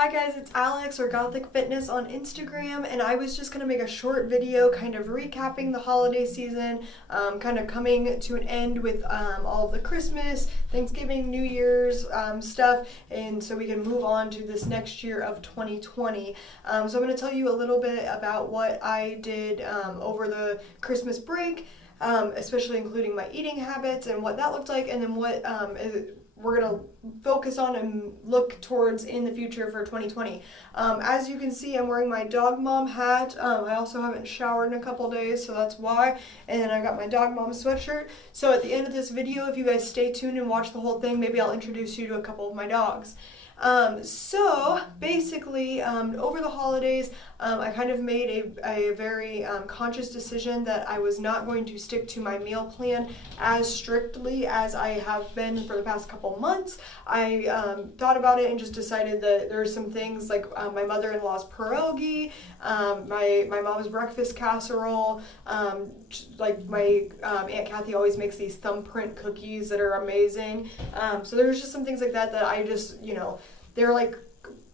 Hi guys, it's Alex or Gothic Fitness on Instagram, and I was just going to make a short video kind of recapping the holiday season, kind of coming to an end with all of the Christmas, Thanksgiving, New Year's stuff, and so we can move on to this next year of 2020. So I'm going to tell you a little bit about what I did over the Christmas break, especially including my eating habits and what that looked like, and then what we're going to focus on and look towards in the future for 2020. As you can see, I'm wearing my dog mom hat. I also haven't showered in a couple days, so that's why. And then I got my dog mom sweatshirt. So at the end of this video, if you guys stay tuned and watch the whole thing, maybe I'll introduce you to a couple of my dogs. So basically, over the holidays, I kind of made a very conscious decision that I was not going to stick to my meal plan as strictly as I have been for the past couple months. I thought about it and just decided that there are some things like my mother-in-law's pierogi, my mom's breakfast casserole, like my Aunt Kathy always makes these thumbprint cookies that are amazing. So there's just some things like that I just, they're like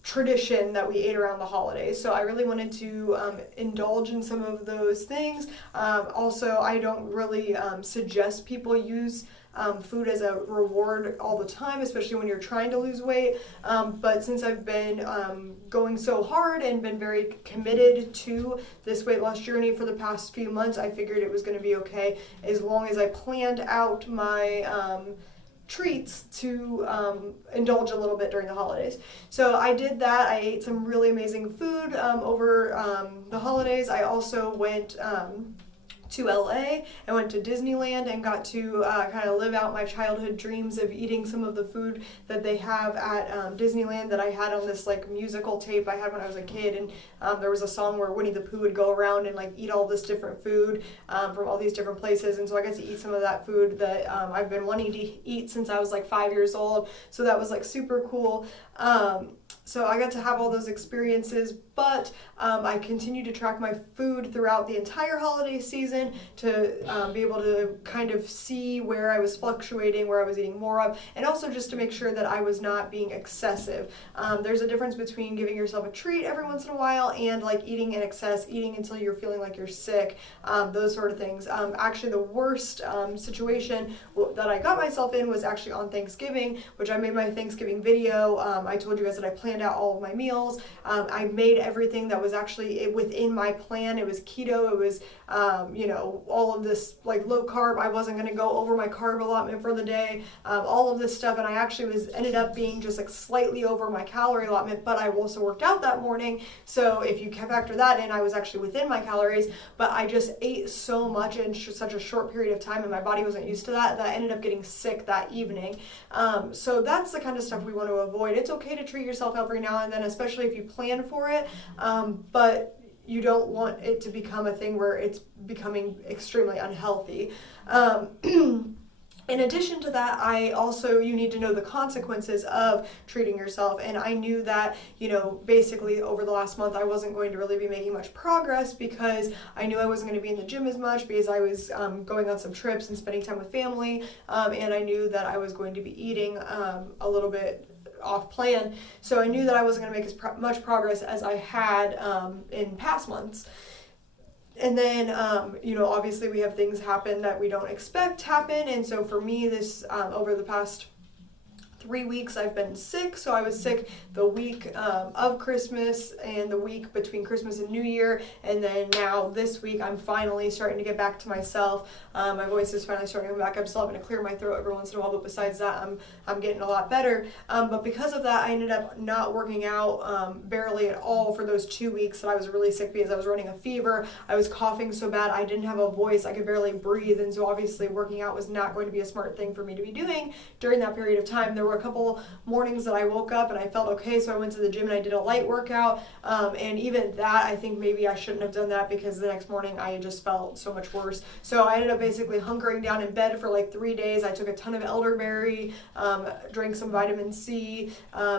tradition that we ate around the holidays. So I really wanted to indulge in some of those things. Also, I don't really suggest people use food as a reward all the time, especially when you're trying to lose weight. But since I've been going so hard and been very committed to this weight loss journey for the past few months, I figured it was going to be okay as long as I planned out my treats to indulge a little bit during the holidays. So I did that. I ate some really amazing food over the holidays. I also went to LA. I went to Disneyland and got to kind of live out my childhood dreams of eating some of the food that they have at Disneyland that I had on this like musical tape I had when I was a kid. And there was a song where Winnie the Pooh would go around and like eat all this different food from all these different places. And so I got to eat some of that food that I've been wanting to eat since I was like 5 years old. So that was like super cool. So I got to have all those experiences, but I continued to track my food throughout the entire holiday season to be able to kind of see where I was fluctuating, where I was eating more of, and also just to make sure that I was not being excessive. There's a difference between giving yourself a treat every once in a while and like eating in excess, eating until you're feeling like you're sick, those sort of things. Actually, the worst situation that I got myself in was actually on Thanksgiving, which I made my Thanksgiving video. I told you guys that I planned out all of my meals. I made everything that was actually within my plan. It was keto. It was, all of this like low carb. I wasn't going to go over my carb allotment for the day. All of this stuff, and I actually ended up being just like slightly over my calorie allotment. But I also worked out that morning, so if you factor that in, I was actually within my calories. But I just ate so much in such a short period of time, and my body wasn't used to that I ended up getting sick that evening. So that's the kind of stuff we want to avoid. It's okay to treat yourself every now and then, especially if you plan for it, but you don't want it to become a thing where it's becoming extremely unhealthy. In addition to that, you need to know the consequences of treating yourself. And I knew that, basically over the last month, I wasn't going to really be making much progress because I knew I wasn't going to be in the gym as much because I was going on some trips and spending time with family. And I knew that I was going to be eating a little bit off plan. So I knew that I wasn't going to make as much progress as I had in past months. And then, obviously we have things happen that we don't expect happen. And so for me, this over the past 3 weeks, I've been sick. So I was sick the week of Christmas and the week between Christmas and New Year. And then now this week, I'm finally starting to get back to myself. My voice is finally starting to come back. I'm still having to clear my throat every once in a while, but besides that, I'm getting a lot better. But because of that, I ended up not working out barely at all for those 2 weeks that I was really sick because I was running a fever. I was coughing so bad. I didn't have a voice. I could barely breathe. And so obviously working out was not going to be a smart thing for me to be doing during that period of time. There were a couple mornings that I woke up and I felt okay, so I went to the gym and I did a light workout, and even that, I think maybe I shouldn't have done that because the next morning I just felt so much worse. So I ended up basically hunkering down in bed for like 3 days. I took a ton of elderberry, drank some vitamin C,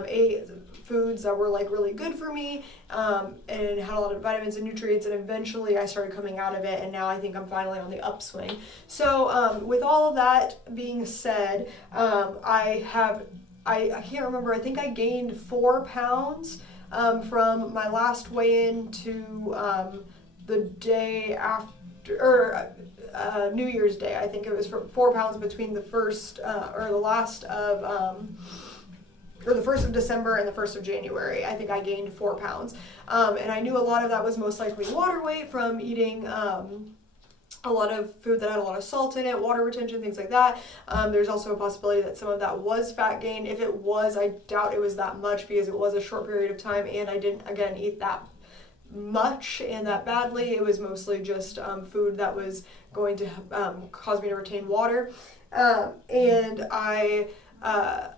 ate foods that were like really good for me, and had a lot of vitamins and nutrients, and eventually I started coming out of it, and now I think I'm finally on the upswing. So with all of that being said, I can't remember, I think I gained 4 pounds from my last weigh-in to the day after, or New Year's Day. I think it was for 4 pounds between the first or the last of or the 1st of December and the 1st of January. I think I gained 4 pounds. And I knew a lot of that was most likely water weight from eating a lot of food that had a lot of salt in it, water retention, things like that. There's also a possibility that some of that was fat gain. If it was, I doubt it was that much because it was a short period of time and I didn't, again, eat that much and that badly. It was mostly just food that was going to cause me to retain water. And I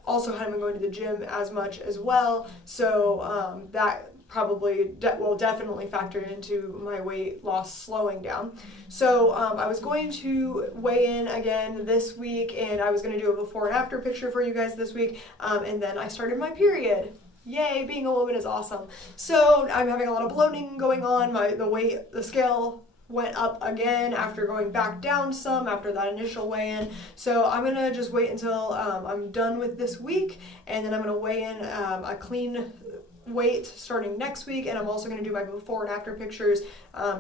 also hadn't been going to the gym as much as well, so that probably will definitely factor into my weight loss slowing down. So I was going to weigh in again this week, and I was going to do a before and after picture for you guys this week, and then I started my period. Yay, being a woman is awesome. So I'm having a lot of bloating going on. The scale went up again after going back down some after that initial weigh-in. So I'm gonna just wait until I'm done with this week, and then I'm gonna weigh in a clean weight starting next week, and I'm also going to do my before and after pictures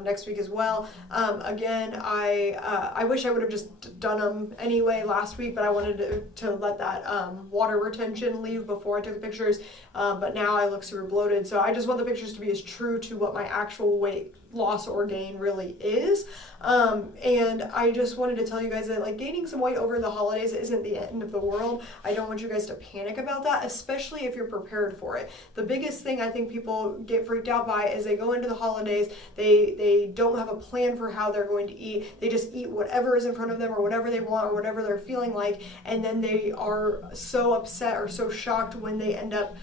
next week as well. Again, I wish I would have just done them anyway last week, but I wanted to let that water retention leave before I took the pictures, but now I look super bloated, so I just want the pictures to be as true to what my actual weight loss or gain really is. And I just wanted to tell you guys that, like, gaining some weight over the holidays isn't the end of the world. I don't want you guys to panic about that, especially if you're prepared for it. The biggest thing I think people get freaked out by is they go into the holidays, they don't have a plan for how they're going to eat. They just eat whatever is in front of them or whatever they want or whatever they're feeling like, and then they are so upset or so shocked when they end up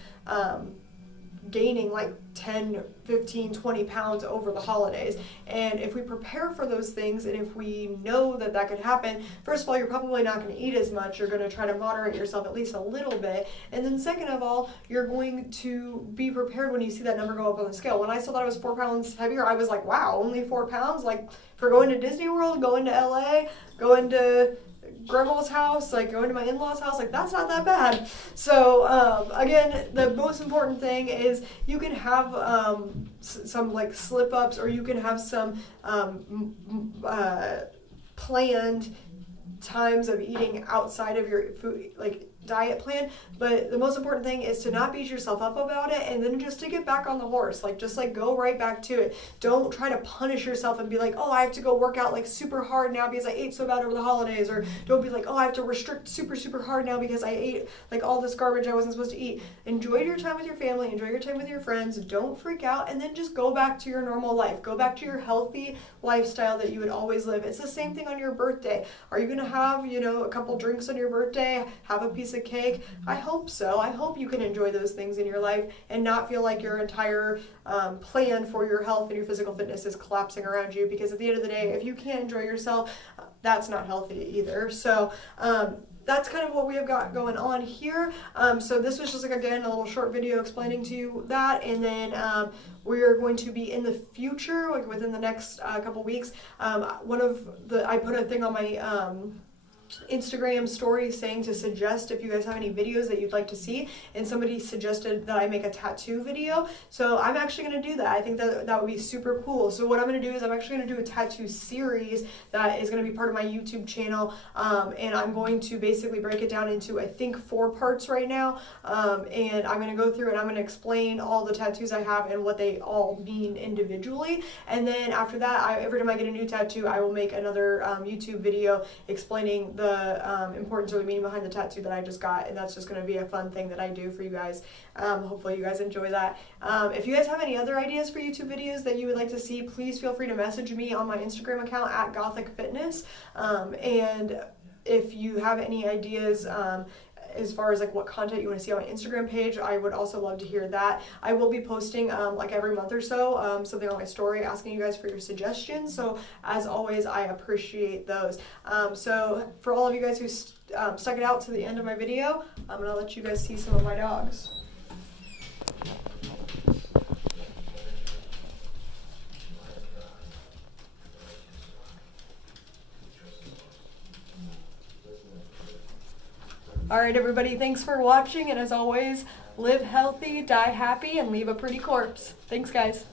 gaining like 10, 15, 20 pounds over the holidays. And if we prepare for those things, and if we know that that could happen, first of all, you're probably not going to eat as much. You're going to try to moderate yourself at least a little bit. And then second of all, you're going to be prepared when you see that number go up on the scale. When I saw that I was 4 pounds heavier, I was like, wow, only 4 pounds? Like, for going to Disney World, going to LA, going to grandma's house, like going to my in-laws house, like that's not that bad. So again, the most important thing is you can have some like slip-ups, or you can have some planned times of eating outside of your food, like diet plan, but the most important thing is to not beat yourself up about it, and then just to get back on the horse, like just like go right back to it. Don't try to punish yourself and be like, oh, I have to go work out like super hard now because I ate so bad over the holidays, or don't be like, oh, I have to restrict super hard now because I ate like all this garbage I wasn't supposed to eat. Enjoy your time with your family, enjoy your time with your friends, don't freak out, and then just go back to your normal life, go back to your healthy lifestyle that you would always live. It's the same thing on your birthday. Are you gonna have, a couple drinks on your birthday, have a piece of cake? I hope so. I hope you can enjoy those things in your life and not feel like your entire plan for your health and your physical fitness is collapsing around you, because at the end of the day, if you can't enjoy yourself, that's not healthy either. So that's kind of what we have got going on here. So this was just like, again, a little short video explaining to you that, and then we're going to be in the future, like within the next couple weeks. I put a thing on my Instagram story saying to suggest if you guys have any videos that you'd like to see, and somebody suggested that I make a tattoo video, so I'm actually going to do that. I think that would be super cool. So what I'm going to do is I'm actually going to do a tattoo series that is going to be part of my YouTube channel, and I'm going to basically break it down into, I think, 4 parts right now, and I'm going to go through and I'm going to explain all the tattoos I have and what they all mean individually, and then after that, every time I get a new tattoo, I will make another YouTube video explaining the importance or the meaning behind the tattoo that I just got, and that's just going to be a fun thing that I do for you guys. Hopefully you guys enjoy that. If you guys have any other ideas for YouTube videos that you would like to see, please feel free to message me on my Instagram account at Gothic Fitness. And if you have any ideas as far as like what content you want to see on my Instagram page, I would also love to hear that. I will be posting like every month or so something on my story asking you guys for your suggestions, so as always I appreciate those. So for all of you guys who stuck it out to the end of my video, I'm gonna let you guys see some of my dogs. All right, everybody, thanks for watching, and as always, live healthy, die happy, and leave a pretty corpse. Thanks, guys.